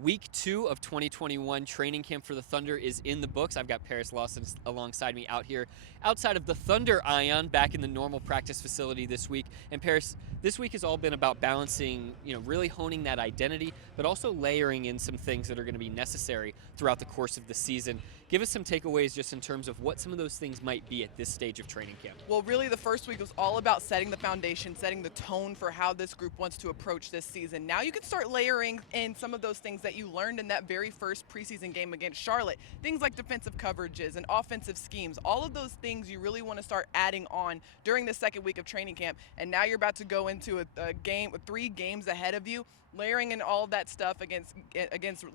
Week 2 of 2021 training camp for the Thunder is in the books. I've got Paris Lawson alongside me out here outside of the Thunder Ion back in the normal practice facility this week. And Paris, this week has all been about balancing, really honing that identity, but also layering in some things that are going to be necessary throughout the course of the season. Give us some takeaways just in terms of what some of those things might be at this stage of training camp. Well, really, the first week was all about setting the foundation, setting the tone for how this group wants to approach this season. Now you can start layering in some of those things that you learned in that very first preseason game against Charlotte. Things like defensive coverages and offensive schemes. All of those things you really want to start adding on during the second week of training camp. And now you're about to go into a game with 3 games ahead of you. Layering in all of that stuff against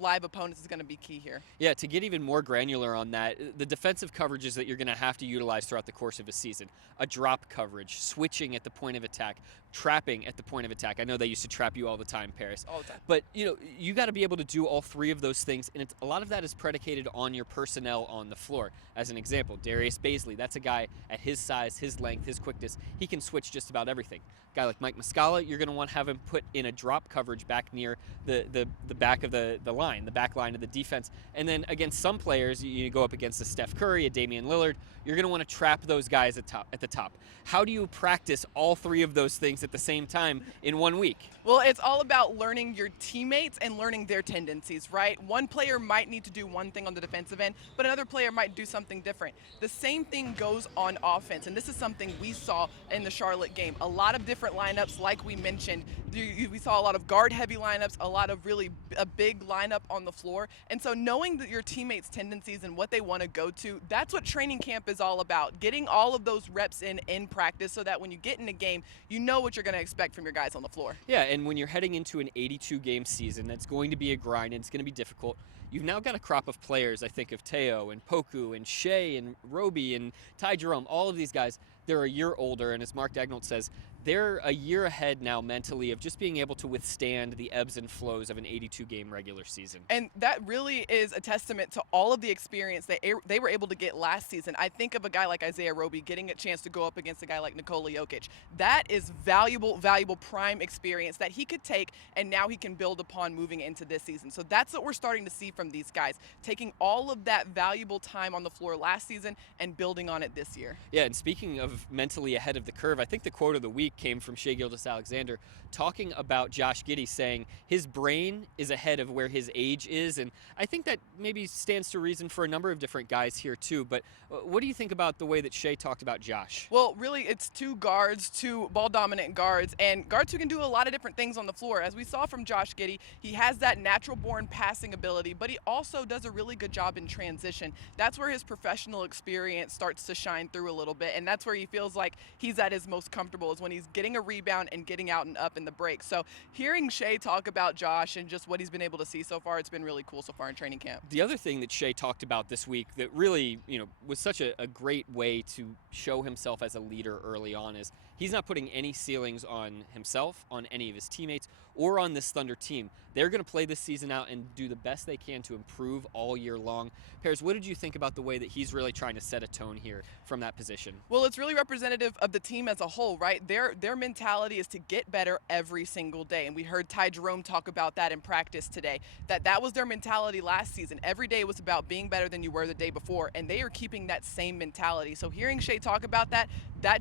live opponents is going to be key here. Yeah, to get even more granular on that, the defensive coverages that you're going to have to utilize throughout the course of a season. A drop coverage, switching at the point of attack, trapping at the point of attack. I know they used to trap you all the time, Paris. All the time. But, you got to be able to do all 3 of those things, and a lot of that is predicated on your personnel on the floor. As an example, Darius Baisley, that's a guy at his size, his length, his quickness. He can switch just about everything. A guy like Mike Muscala, you're going to want to have him put in a drop coverage back near the back of the line, the back line of the defense. And then against some players, you go up against a Steph Curry, a Damian Lillard, you're going to want to trap those guys at the top. How do you practice all 3 of those things at the same time in 1 week? Well, it's all about learning your teammates and learning their tendencies, right? One player might need to do one thing on the defensive end, but another player might do something different. The same thing goes on offense, and this is something we saw in the Charlotte game. A lot of different lineups, like we mentioned. We saw a lot of guard-heavy lineups, a lot of really a big lineup on the floor. And so knowing that your teammates' tendencies and what they want to go to, that's what training camp is all about. Getting all of those reps in practice so that when you get in a game, you know what you're going to expect from your guys on the floor. Yeah, and when you're heading into an 82-game season, that's going to be a grind and it's going to be difficult. You've now got a crop of players, I think of Teo and Poku and Shea and Roby and Ty Jerome, all of these guys. They're a year older, and as Mark Daigneault says, they're a year ahead now mentally of just being able to withstand the ebbs and flows of an 82-game regular season. And that really is a testament to all of the experience that they were able to get last season. I think of a guy like Isaiah Roby getting a chance to go up against a guy like Nikola Jokic. That is valuable prime experience that he could take, and now he can build upon moving into this season. So that's what we're starting to see from these guys, taking all of that valuable time on the floor last season and building on it this year. Yeah, and speaking of mentally ahead of the curve, I think the quote of the week came from Shai Gilgeous-Alexander talking about Josh Giddey, saying his brain is ahead of where his age is, and I think that maybe stands to reason for a number of different guys here too. But what do you think about the way that Shai talked about Josh? Well, really, it's 2 guards, 2 ball-dominant guards, and guards who can do a lot of different things on the floor. As we saw from Josh Giddey, he has that natural-born passing ability, but he also does a really good job in transition. That's where his professional experience starts to shine through a little bit, and that's where he feels like he's at his most comfortable, is when he's getting a rebound and getting out and up in the break. So hearing Shai talk about Josh and just what he's been able to see so far, it's been really cool so far in training camp. The other thing that Shai talked about this week that really, was such a great way to show himself as a leader early on is he's not putting any ceilings on himself, on any of his teammates, or on this Thunder team. They're going to play this season out and do the best they can to improve all year long. Paris, what did you think about the way that he's really trying to set a tone here from that position? Well, it's really representative of the team as a whole, right? Their mentality is to get better every single day. And we heard Ty Jerome talk about that in practice today, that was their mentality last season. Every day was about being better than you were the day before, and they are keeping that same mentality. So hearing Shai talk about that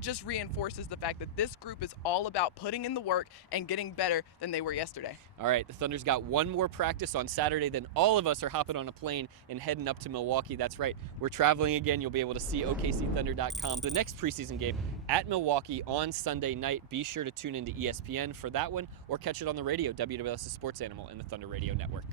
just reinforces the fact that this group is all about putting in the work and getting better than they were yesterday. All right, the Thunder's got one more practice on Saturday, then all of us are hopping on a plane and heading up to Milwaukee. That's right, we're traveling again. You'll be able to see OKCThunder.com. The next preseason game at Milwaukee on Sunday night. Be sure to tune into ESPN for that one, or catch it on the radio, WWS's Sports Animal and the Thunder Radio Network.